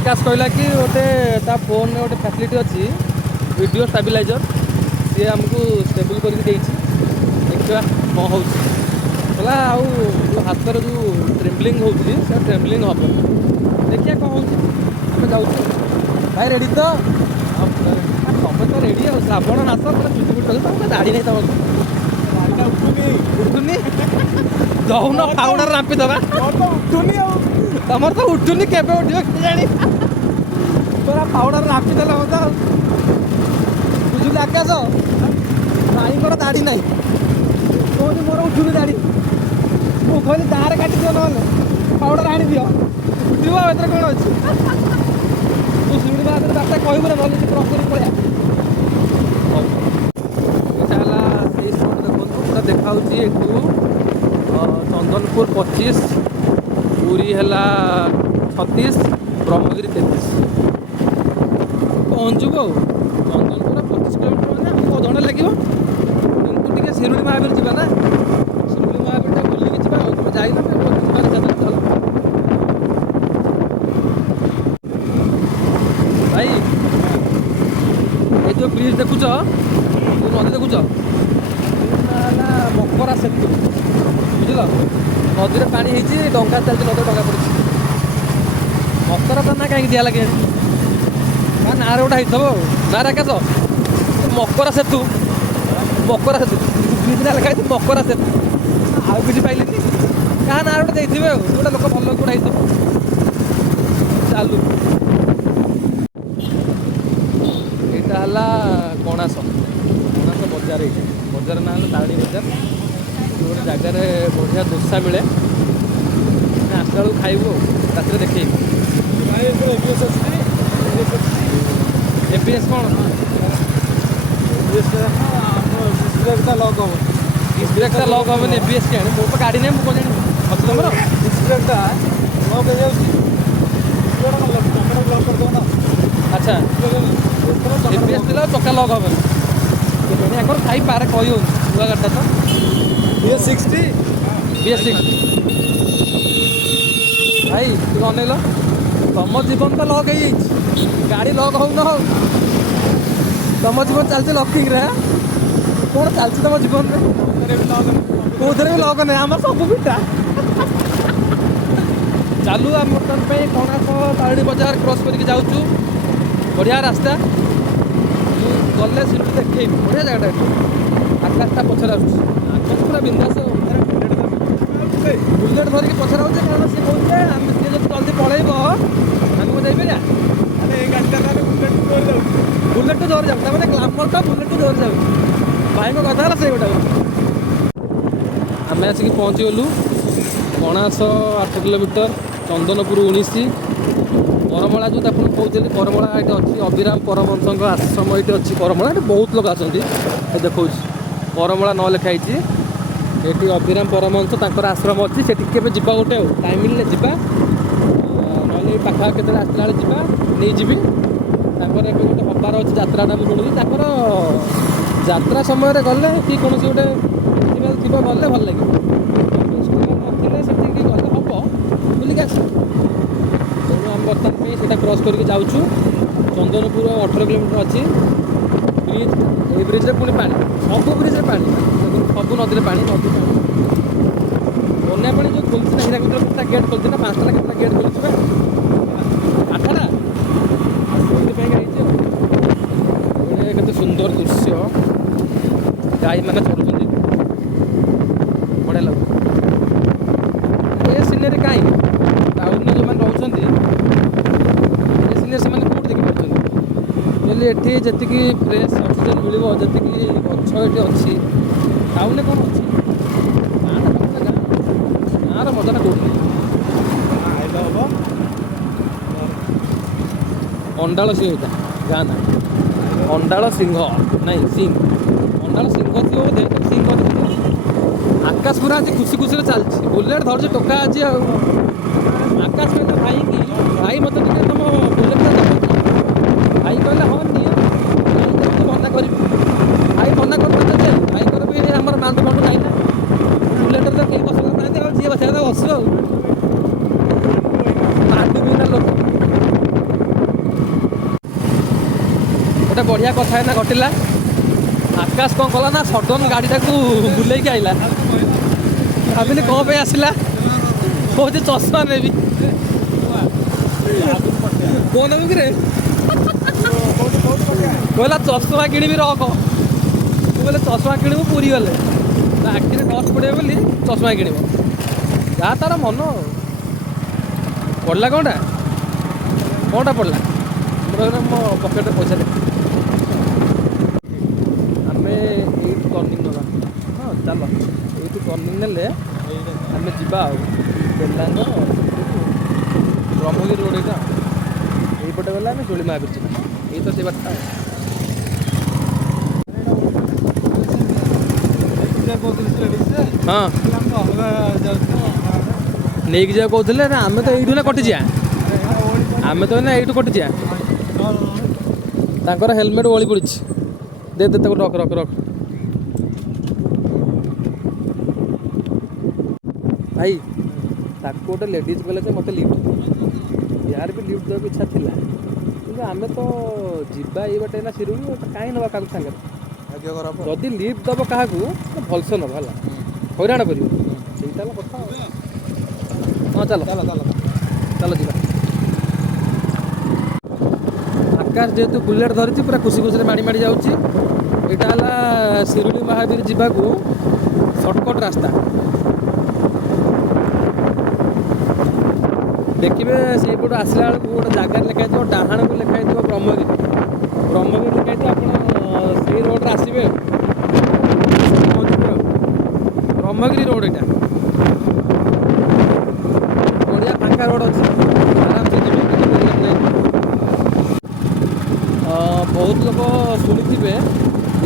आकाश कहला कि गोटे ता फोन गोटे फैसिलिटी अच्छी वीडियो स्टेबिलाइजर सी आमको स्टेबल करके देखा कौन हो हाथ जो ट्रेम्बलिंग हो ट्रेम्बलिंग हम देखिए कौन हो जाऊँ भाई रेडी तो तुम तो रेडी आ श्रावण मास चुटी फुट तुम दाढ़ी नहीं उठुनी जाऊन फाउडर रांपी दबा उठुनी तमर तो उठुनी केबे उठियो कि जानी तोरा फाउडर रांपी देला मत बुझु आकाश भाई दाढ़ी नहीं कौन मोर उठुनी दाढ़ी मु कहली गाँव काटी दियो ना पाउडर आनी दियो उठियो एतरे कौन अच्छी तू शिवड़ी बात बार्ता कहबू ना भले क्रस कर पड़िया देखा चंदनपुर 25 पुरी है 36 ब्रह्मगिरी 33 पहुँचू चंदनपुर 25 किलोमीटर मैंने हमको अधघंटा लगे कितु टे शिरुड़ी महावीर जावा ना शिरुड़ी महावीर बुलिकी जा तुम जाइन भाई ये जो ब्रिज देखुच जो नदी देखुच मकरा सेतु बुझल नदी में पानी होती डंगा चलती नदी डंगा पड़ी मकरा तो ना कहीं दिया लगे ना गोटे हो ना आकाश मकरा सेतु ब्रिज ना लिखाई मकरा सेतु आउ किसी पाइल क्या ना गोटे देते गोटे लोक भल गोटे चालू यहाँ कणास बजार ये बजार ना तारणी बजार गोटे जगार बढ़िया दोसा मिले आसला बेलू खाइबू रात देखे एपीएस कौन लक हम ब्रेकटा लक हम एपीएस क्या मो गाड़ी नहीं मुझे अच्छी तुम ब्रेकटा अच्छा एपीएस दिला चक्का लक हम खाई पारे कही नुआ गाड़टा तो BS60 भाई तू अनेल तुम जीवन तो लक हो गाड़ी लक हो न हो तुम जीवन चलती लकिंग रे कौन चलती तुम जीवन में कौन भी लक नहीं आम सब पिटा चालू आम बर्तमान कणास तारणी बजार क्रॉस करके जाऊँ बढ़िया रास्ता गले सीट देखे बढ़िया जगह आकाशटा पचर आकाश पूरा बिंदास बुलेट धरिकी पचर आगे कारण सी कहे आम सी जब जल्दी पलैब आमको जाइए बुलेट जोर जाऊ मैंने ग्लामरटा बुलेट जोर जाऊ भाई को कथा से गोटा आम आसिक पहुँचीगलु कणास 8 किलोमीटर चंदनपुर 19 करमला जो आप कहते करमला ये अच्छी अभिराम परमहंस आश्रम ये अच्छी करमला ये बहुत लोग आसती देखो करमला न लिखाई ये अभिराम परमहंस तांकर आश्रम अच्छी से जा गोटे टाइम मिलने जा ना पाखा के आसला बेले जा नहीं जी गोटे हबार अच्छी जात्राटा मुझे शुणुची जात्रा समय गले कि कौन गोटे थी गले भल लगे नथिले से गले हम बुलिक आस तेणु आम बर्तमान से क्रॉस करके जाऊँ चंदनपुर 18 किलोमीटर अच्छी ब्रिज ये ब्रिज पुणी पा सब ब्रिज पानी सब नदी पा नदी बना पा जो खोलती ना हीराकुद गेट खोलती ना 5टा केतना गेट खोलती 8टा से सुंदर दृश्य गाई मैंने चढ़ुं बढ़िया लगे ये सिनेरी कहीं टाउन जो मैंने रोचे ये सिनेरी से कौट देखिए एटी जी फ्रेश ऑक्सीजन मिल जी गछ ये अच्छी टाउन कौन अच्छी गाँव मजाटा कौट अंडाल सी गाँ ना अंडाल सिंह नहीं सिंह अंडाल सिंह थी बोधे सिंह आकाश पूरा आज खुशी खुशी चलती बुलेट धरती टोका आज आकाश कहला भाई कि भाई मत तुम बुलेट भाई कहला हाँ नहीं मना कर भाई मना कर भाई कर भी आम मांडू मांडू नहीं ना बुलेट तो कहीं बस ना जी बस बस मांडू भी ना लोक बढ़िया कथा है ना घटिला आकाश कौन कला ना सडन गाड़ी बुलेक आइला भाविली कौन पे आसला कौन चषमा ने कौन नेबू कि कहला चषमा किणी रख कहले चषमा किणु पूरी गले आखिरी डस्ट पड़े बोली चषमा किण जहाँ तार मन पड़ला कौनटा कौनटा पड़ला मो पकेट पैसा दे आम ये टर्निंग ना हाँ चल ये टर्निंग ने आम जा बेलांग ब्रह्मगिरी रोड यहाँ यहीपटे गला आम जोड़ी महावीर ये तो से बाटा हाँ नहीं जा कहते आम तो यू ना कटिजा आम तो ना यू कटिजा तांकर हेलमेट ओली पड़ी दे दे रख रख रख भाई ताको गोटे लेडीज कहले मत लिफ्ट यार भी लिफ्ट देवाक इच्छा थिला कि आम तो जीवा ये बाटे ना शिरुड़ी कहीं नवा क्या सागर जदि लिफ्ट दब क्या भलसे नब है हईराण कर कथा हाँ चलो चलो चलो चलो जी आकाश जेहेतु बुलेट धरी पूरा खुशी खुशी माड़ी माड़ी जाऊँगी यहाँ शिरुड़ी महावीर जावाक सर्टकट रास्ता देखिए से पट आसला बेलू गोटे जगार लिखाई डाहाण को लिखाई ब्रह्मगिरी ब्रह्मगिरी लिखाई आप रोड्रे आसवे ब्रह्मगिरी रोड यहाँ बढ़िया फांका रोड अच्छे आराम से बहुत लोग शुणी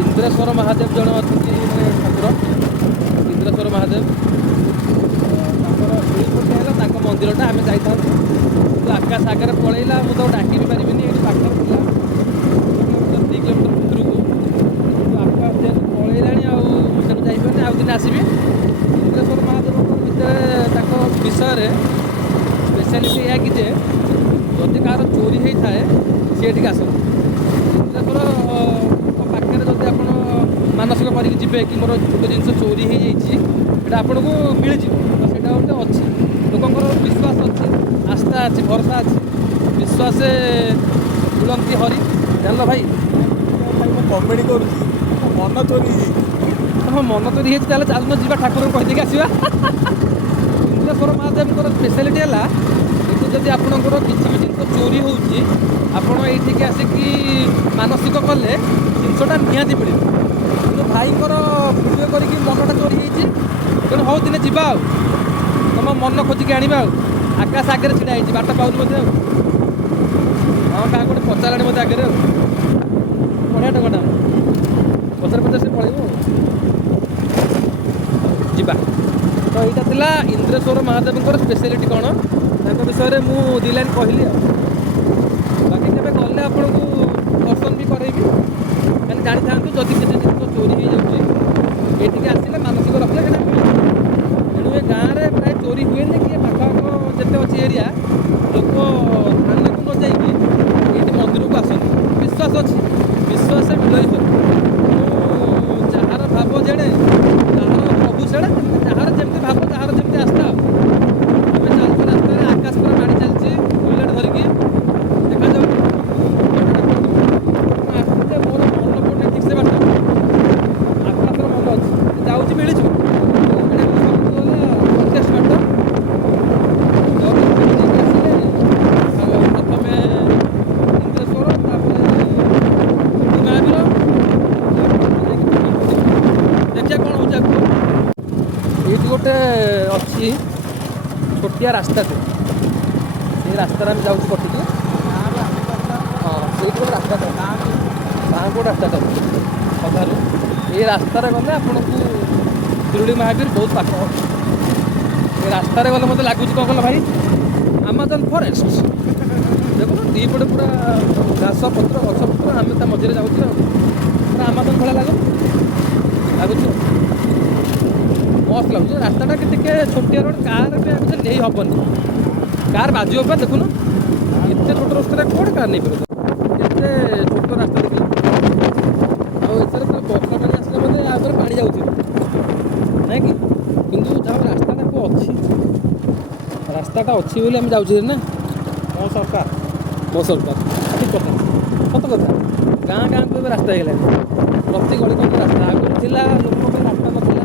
इंद्रेश्वर महादेव जन अच्छा ठाकुर इंद्रेश्वर महादेव मंदिरटा आम जा आकाश आगे पलैला मुझे डाक भी पारि ये पाखे 2 किलोमीटर भितर आकाश जेहतु पलैला आउ दिन आसबि इंद्रेश्वर महादेव भितर विषय स्पेशलिटी यह कि जदि कह चोरी होता है सी ये आस इंद्रेश्वर पाखे जब आप मानसिक करके जी कि मोर गोटे जिन चोरी हो जाए आपको मिल जाए गोटे अच्छी लोकंर विश्वास अच्छे आस्था अच्छी भरोसा अच्छी विश्वास बुलंती हरी जान भाई कमेडी कर मन चोरी हाँ मन चोरी हो चलुन जा ठाकुर कहीदेक आसवा इंद्रेश्वर महादेव स्पेशलिटी है ये जब आपंकर किसी भी जिन चोरी होपण ये आसिकी मानसिक कले जिनसा निहाती मिले कि भाईंर भिडियो करके मनटा चोरी होती तेणु हौ दिने जा तुम मन खोजिक आना आकाश आगे छिड़ा बाट पाऊँ मत हाँ क्या गोटे पचारा मत आगे बढ़िया टंका पचार पचार से पड़े जा तो यहाँ इंद्रेश्वर महादेव स्पेशलिटी कौन विषय में मुझे 2 लाइन कहली बाकी केवे गले आपको दर्शन भी करेबी खाली जानी था जदि किसी जिन चोरी हो जाए ये आसिले मानसिक रखले तेणु ए गाँव में प्राय चोरी हुए कि पाखक जिते अच्छी एरिया लोक थाना को न जाइए मंदिर को आसती विश्वास अच्छी विश्वास विजयी कर जार भाव जेड़े जार प्रभु सेड़े जार जमी भाव जार जमी आस्था आम चलते रास्त आकाश पूरा माड़ी चलती बुलेट धरिकी देखा जाऊ मोर मन पड़े ठीक से बाट आकाशर मन अच्छी जाऊँगी मिली गोटे अच्छी छोटिया रास्ता से रास्तार आम जाऊँ कटिक हाँ से गोटे रास्ता गाँव गोटे रास्ता अधार ये रास्तार गले आपन को शिरुड़ी महावीर बहुत पाख ये रास्तार गले मत लगुच कौन कल भाई आमाजन फरेस्ट देखो दीपटे पूरा घास पत्र गछ पत्र आम मझे जाऊँ पूरा आमाजन भाया लगुच मस्त लगुच रास्ता टे छोटिया रोड कार भी नहीं हेनी कार बाजी देखुन एत छोट रास्ता कौन कार नहीं पार छोट रास्ता देखिए ରାସ୍ତାଟା ଅଛି ବୋଲି ଆମେ ଯାଉଛେ ନା ମୋ ସରକାର ମୋ ସରକାର ଠିକ୍ କଥା ସତ କଥା ଗାଁ ଗାଁକୁ ଏବେ ରାସ୍ତା ହେଇଗଲାଣି ପ୍ରତି ଗଳି ଗଳି ରାସ୍ତା ଆଗରୁ ଥିଲା ଲୋକ ପାଇଁ ରାସ୍ତା ନଥିଲା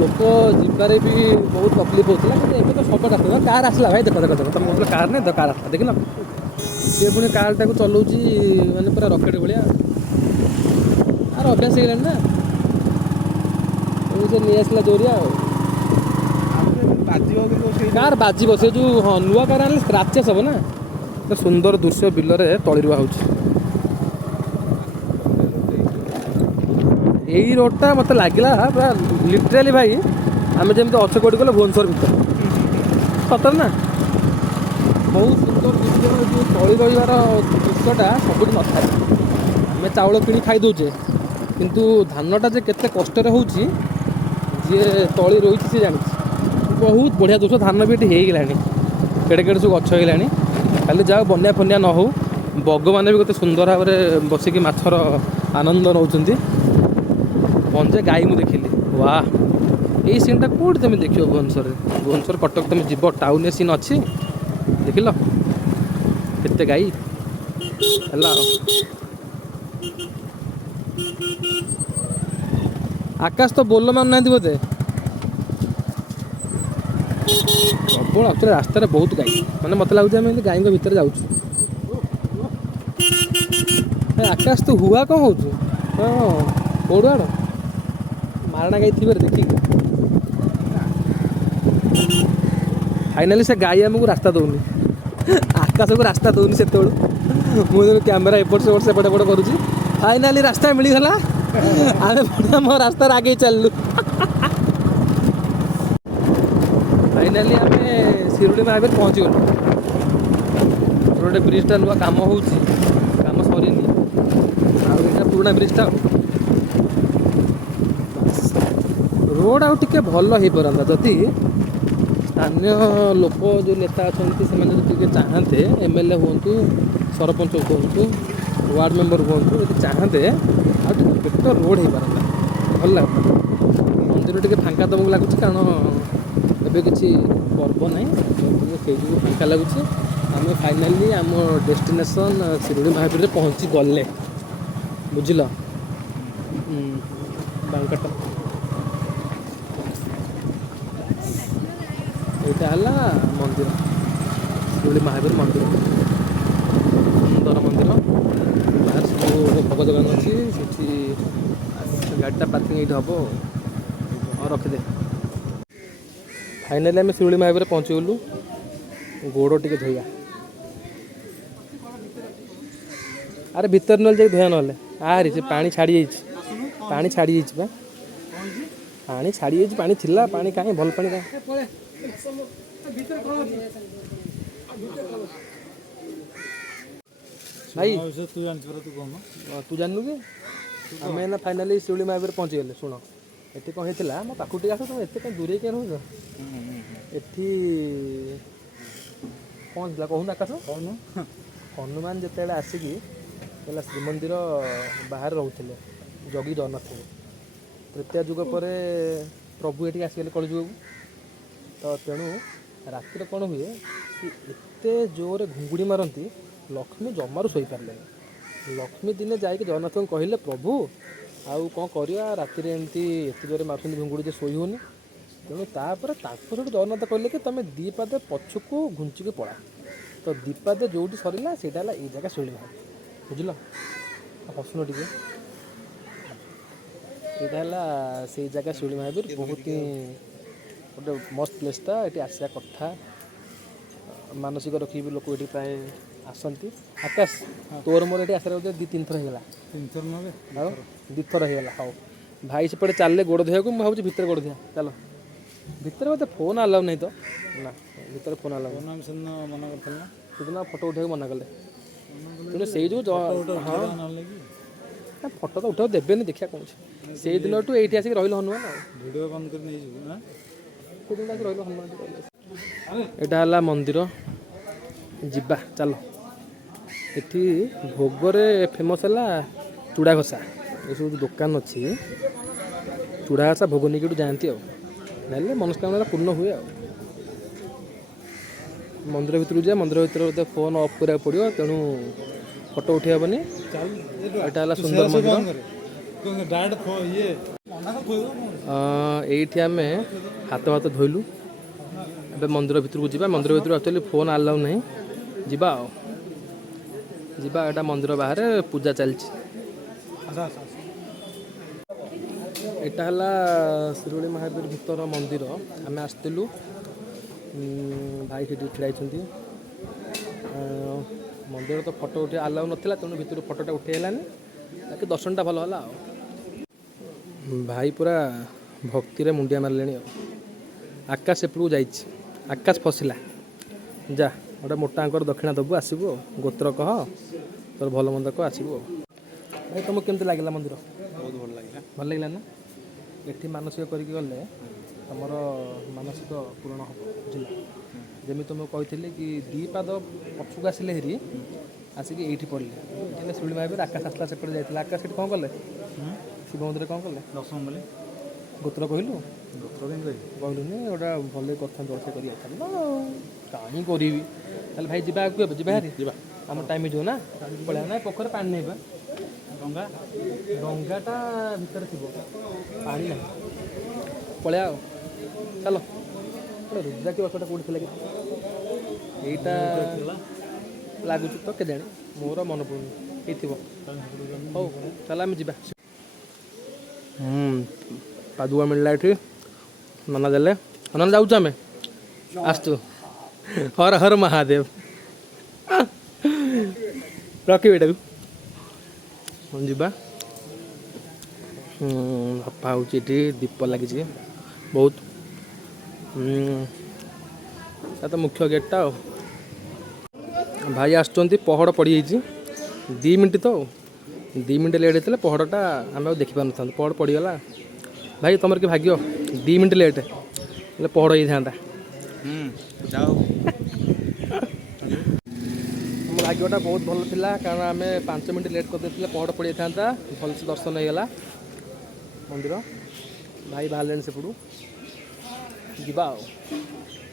ଲୋକ ଯିବାରେ ବି ବହୁତ ତକଲିଫ ହେଉଥିଲା କିନ୍ତୁ ଏବେ ତ ସବୁ ରାସ୍ତା କାର୍ ଆସିଲା ଭାଇ ଦେଖ ଦେଖ ଦେଖ ତମେ କହୁଥିଲ କାର୍ ନାହିଁ ତ କାର୍ ଆସିଲା ଦେଖିଲ ସିଏ ପୁଣି କାର୍ଟାକୁ ଚଲାଉଛି ମାନେ ପୁରା ରକେଟ୍ ଭଳିଆ ଆର ଅଭ୍ୟାସ ହେଇଗଲାଣି ନା ସେ ନେଇ ଆସିଲା ଜୋରିଆ ଆଉ ବାଜିବ କିନ୍ତୁ ସେଇ କାର୍ ବାଜିବ ସେ ଯେଉଁ ହଁ ନୂଆ କାର୍ ଆଣିଲେ ସ୍କ୍ରାଚେସ୍ ହେବ ନା ତ ସୁନ୍ଦର ଦୃଶ୍ୟ ବିଲରେ ତଳି ରୁଆ ହେଉଛି ଏଇ ରୋଡ଼ଟା ମୋତେ ଲାଗିଲା ପୁରା ଲିଟରାଲି ଭାଇ ଆମେ ଯେମିତି ଅଛ କୋଉଠି ଗଲେ ଭୁବନେଶ୍ୱର ଭିତରେ ସତରେ ନା ବହୁତ ସୁନ୍ଦର ଦୃଶ୍ୟ ଏ ଯେଉଁ ତଳି ରହିବାର ଦୃଶ୍ୟଟା ସବୁଠି ନଥାଏ ଆମେ ଚାଉଳ କିଣି ଖାଇ ଦେଉଛେ କିନ୍ତୁ ଧାନଟା ଯେ କେତେ କଷ୍ଟରେ ହେଉଛି ଯିଏ ତଳି ରହିଛି ସିଏ ଜାଣିଛି ବହୁତ ବଢ଼ିଆ ଦୃଶ୍ୟ ଧାନ ବି ଏଠି ହେଇଗଲାଣି କେଡ଼େ କେଡ଼େ ସବୁ ଗଛ ହେଇଗଲାଣି ଖାଲି ଯାଉ ବନ୍ୟା ଫନ୍ୟା ନ ହଉ ବଗମାନେ ବି କେତେ ସୁନ୍ଦର ଭାବରେ ବସିକି ମାଛର ଆନନ୍ଦ ନେଉଛନ୍ତି ପଞ୍ଜେ ଗାଈ ମୁଁ ଦେଖିଲି ୱା ଏଇ ସିନ୍ଟା କେଉଁଠି ତୁମେ ଦେଖିବ ଭୁବନେଶ୍ୱରରେ ଭୁବନେଶ୍ୱର କଟକ ତୁମେ ଯିବ ଟାଉନରେ ସିନ୍ ଅଛି ଦେଖିଲ କେତେ ଗାଈ ହେଲା ଆଉ ଆକାଶ ତ ବୋଲ ମାନୁନାହାନ୍ତି ବୋଧେ ପ୍ରବଳ ଆକ୍ଚୁଆଲି ରାସ୍ତାରେ ବହୁତ ଗାଈ ମାନେ ମୋତେ ଲାଗୁଛି ଆମେ ଏମିତି ଗାଈଙ୍କ ଭିତରେ ଯାଉଛୁ ଆକାଶ ତୁ ହୁଆ କ'ଣ ହେଉଛୁ ହଁ କେଉଁଠୁ ଆଡ଼ ମାରଣା ଗାଈ ଥିବରେ ଦେଖିକି ଫାଇନାଲି ସେ ଗାଈ ଆମକୁ ରାସ୍ତା ଦେଉନି ଆକାଶକୁ ରାସ୍ତା ଦେଉନି ସେତେବେଳୁ ମୁଁ ଯେମିତି କ୍ୟାମେରା ଏପଟ ସେପଟ ସେପଟ ଏପଟ କରୁଛି ଫାଇନାଲି ରାସ୍ତା ମିଳିଗଲା ଆମେ ଆମ ରାସ୍ତାରେ ଆଗେଇ ଚାଲିଲୁ ଫାଇନାଲି ଆମେ ଶିରୁଡ଼ି ମାର୍କେଟ ପହଞ୍ଚିଗଲୁ ଗୋଟେ ବ୍ରିଜ୍ଟା ନୂଆ କାମ ହେଉଛି କାମ ସରିନି ଆଉ ଏଇଟା ପୁରୁଣା ବ୍ରିଜ୍ଟା ରୋଡ଼ ଆଉ ଟିକେ ଭଲ ହେଇପାରନ୍ତା ଯଦି ସ୍ଥାନୀୟ ଲୋକ ଯେଉଁ ନେତା ଅଛନ୍ତି ସେମାନେ ଯଦି ଟିକେ ଚାହାନ୍ତେ MLA ହୁଅନ୍ତୁ ସରପଞ୍ଚ ହୁଅନ୍ତୁ ୱାର୍ଡ଼ ମେମ୍ବର ହୁଅନ୍ତୁ ଯଦି ଚାହାନ୍ତେ ଆଉ ଟିକେ ବେଟର ରୋଡ଼ ହେଇପାରନ୍ତା ଭଲ ଲାଗନ୍ତା ମନ୍ଦିର ଟିକେ ଫାଙ୍କା ଦେବାକୁ ଲାଗୁଛି କାରଣ ଏବେ କିଛି ପର୍ବ ନାହିଁ ସେଇ ଯୋଗୁଁ ଫାଙ୍କା ଲାଗୁଛି ଆମେ ଫାଇନାଲି ଆମ ଡେଷ୍ଟିନେସନ୍ ଶିରୁଡ଼ି ମହାବୀରରେ ପହଞ୍ଚି ଗଲେ ବୁଝିଲ ବାଙ୍କଟା ଏଇଟା ହେଲା ମନ୍ଦିର ଶିରୁଡ଼ି ମହାବୀର ମନ୍ଦିର ସୁନ୍ଦର ମନ୍ଦିର ବାହାରେ ସବୁ ଭୋଗ ଦୋକାନ ଅଛି ସେଠି ଗାଡ଼ିଟା ପାର୍କିଂ ଏଇଠି ହେବ ଆଉ ରଖିଦେ ଫାଇନାଲି ଆମେ ଶିରୁଡ଼ି ମହାବୀରରେ ପହଞ୍ଚିଗଲୁ ଗୋଡ଼ ଟିକେ ଧୋଇବା ଆରେ ଭିତରେ ନହେଲେ ଯାଇକି ଧୋଇବା ନହେଲେ ଆରେ ସେ ପାଣି ଛାଡ଼ିଯାଇଛି ପାଣି ଛାଡ଼ିଯାଇଛି ବା ପାଣି ଛାଡ଼ିଯାଇଛି ପାଣି ଥିଲା ପାଣି କାହିଁ ଭଲ ପାଣି କାହିଁ ଭାଇ ତୁ ଜାଣିଛୁ ତୁ କହୁନୁ ତୁ ଜାଣିନୁ କି ଆମେ ଏଇନା ଫାଇନାଲି ଶିରୁଡ଼ି ମହାବୀରରେ ପହଞ୍ଚିଗଲେ ଶୁଣ ଏଠି କ'ଣ ହେଇଥିଲା ମୋ ପାଖକୁ ଟିକେ ଆସ ତମେ ଏତେ କାହିଁ ଦୂରେଇ କାହିଁ ରହୁଛ ଏଠି କ'ଣ ହେଇଥିଲା କହୁନୁ ଆକାଶ କହୁନୁ ହନୁମାନ ଯେତେବେଳେ ଆସିକି ହେଲା ଶ୍ରୀମନ୍ଦିର ବାହାରେ ରହୁଥିଲେ ଜଗି ଜଗନ୍ନାଥଙ୍କୁ ତୃତୀୟ ଯୁଗ ପରେ ପ୍ରଭୁ ଏଠିକି ଆସିଗଲେ କଳିଯୁଗକୁ ତ ତେଣୁ ରାତିରେ କ'ଣ ହୁଏ କି ଏତେ ଜୋରରେ ଘୁଙ୍ଗୁଡ଼ି ମାରନ୍ତି ଲକ୍ଷ୍ମୀ ଜମାରୁ ଶୋଇପାରିଲେନି ଲକ୍ଷ୍ମୀ ଦିନେ ଯାଇକି ଜଗନ୍ନାଥଙ୍କୁ କହିଲେ ପ୍ରଭୁ ଆଉ କ'ଣ କରିବା ରାତିରେ ଏମିତି ଏତେ ଜୋରରେ ମାରୁଛନ୍ତି ଘୁଙ୍ଗୁଡ଼ି ଯେ ଶୋଇ ହେଉନି ତେଣୁ ତାପରେ ତାଙ୍କୁ ସେଠୁ ଜଗନ୍ନାଥ କହିଲେ କି ତୁମେ ଦୁଇ ପାଦ ପଛକୁ ଘୁଞ୍ଚିକି ପଳା ତ ଦୁଇ ପାଦ ଯେଉଁଠି ସରିଲା ସେଇଟା ହେଲା ଏଇ ଜାଗା ଶିରୁଡ଼ି ମହାବୀର ବୁଝିଲ ହସୁନ ଟିକେ ଏଇଟା ହେଲା ସେଇ ଜାଗା ଶିରୁଡ଼ି ମହାବୀର ବହୁତ ହିଁ ଗୋଟେ ମସ୍ତ ପ୍ଲେସ୍ଟା ଏଠି ଆସିବା କଥା ମାନସିକ ରଖିକି ବି ଲୋକ ଏଠି ପ୍ରାୟ ଆସନ୍ତି ଆକାଶ ତୋର ମୋର ଏଠି ଆସିଲା ବୋଧେ 2-3 ଥର ହେଇଗଲା 3 ଥର ନହେଲେ ଆଉ 2 ଥର ହେଇଗଲା ହଉ ଭାଇ ସେପଟେ ଚାଲିଲେ ଗୋଡ଼ ଧୋଇବାକୁ ମୁଁ ଭାବୁଛି ଭିତରେ ଗୋଡ଼ ଧୋଇବା ଚାଲ ଭିତରେ ବୋଧେ ଫୋନ୍ ଆଲାଉ ନାହିଁ ତ ନା ଭିତରେ ଫୋନ୍ ଆଲାଉ ନାହିଁ ସେଦିନ ମନା କରିଥିଲା ନା ସେଦିନ ଫଟୋ ଉଠାଇବାକୁ ମନା କଲେ ତେଣୁ ସେଇ ଯେଉଁ ହଁ ଫଟୋ ତ ଉଠାଉ ଦେବେନି ଦେଖିବା କ'ଣ ଅଛି ସେଇ ଦିନଠୁ ଏଇଠି ଆସିକି ରହିଲେ ହନୁମାନ ଆଉ ଭିଡ଼ିଓ ବନ୍ଦ କରି ନେଇଯିବୁ ନା ସେଦିନ ଆସିକି ରହିଲେ ହନୁମାନ ଏଇଟା ହେଲା ମନ୍ଦିର ଯିବା ଚାଲ ଏଠି ଭୋଗରେ ଫେମସ୍ ହେଲା ଚୁଡ଼ା ଘଷା ଏସବୁ ଯେଉଁ ଦୋକାନ ଅଛି ଚୁଡ଼ା ଘଷା ଭୋଗ ନେଇକି ଏଠୁ ଯାଆନ୍ତି ଆଉ ନେଲେ ମନସ୍କାମନା ପୂର୍ଣ୍ଣ ହୁଏ ଆଉ मंदिर भितर जा मंदिर भितर फोन ऑफ करा पड़ो तेणु फोटो उठे हेनी यहाँ सुंदर मंदिर डायरेक्ट ये एठी आम हाथ हाथ धोलु ए मंदिर भितर को जा मंदिर भितर एक्चुअली फोन आलाउ नहीं जीवा एटा मंदिर बाहर पूजा चलती एटा हला शिरोली महावीर भीतर मंदिर आम आसलु भाई से ठिया मंदिर तो फोटो उठे आलाउ नाला तेणु भितर फोटोटा उठेलानी बाकी दर्शनटा भल है भाई पूरा भक्ति मुंडिया मारे आकाश एपड़ू जा आकाश फसला जा गोटे मोटा दक्षिणा दबू आसबू गोत्र कह तोर भल मंद कह आसबू भाई तुमको केमती लगे मंदिर बहुत भल लगे भल लगे ना ये मानसिक करके गले तुमर मानसिक पूरण हम बुझल जमी तुमको कही कि दी पाद पछुक आसिले हेरी आसिक ये पड़े शिवली महावीर आकाश आसला से जाता आकाश से कौन कले शिव मंदिर कौन कले दर्शन बोले गोत्र कहलु गोत्र कहीं कहलुनि गोटा भल कर जलसे कर कहीं करी भाई जा जी आम टाइम जो ना पड़ा ना पोखर पानी नहीं बा गंगा डंगाटा भितर थी पानी ना पड़ा चलो रुद्राक्षी गछटा कौट लगे यहीटा लगुच तो के जाने मोर मन पड़ुनि ये हौ चल आम जा पादुआ मिलला ये नना देले नना जाऊँ आम आसतु हर हर महादेव रखी एटा जा बापा हूँ दीप लगी बहुत तो मुख्य गेटा भाई आसुँच पहड़ पड़ जाइए 2 मिनट तो 2 मिनट लेट होता पहड़टा आम देखी पार था पहड़ पड़गला भाई तुम कि भाग्य 2 मिनट लेट पहड़ होता जाओ भाग्यटा बहुत भल था कारण आम 5 मिनट लेट करदे पहड़ पड़ जाता भलसे दर्शन होगा मंदिर भाई बाहर सेपटू जा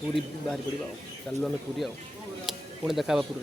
पूरी बाहरी पड़ा चलू आम पूरी पुणी देखा पुरी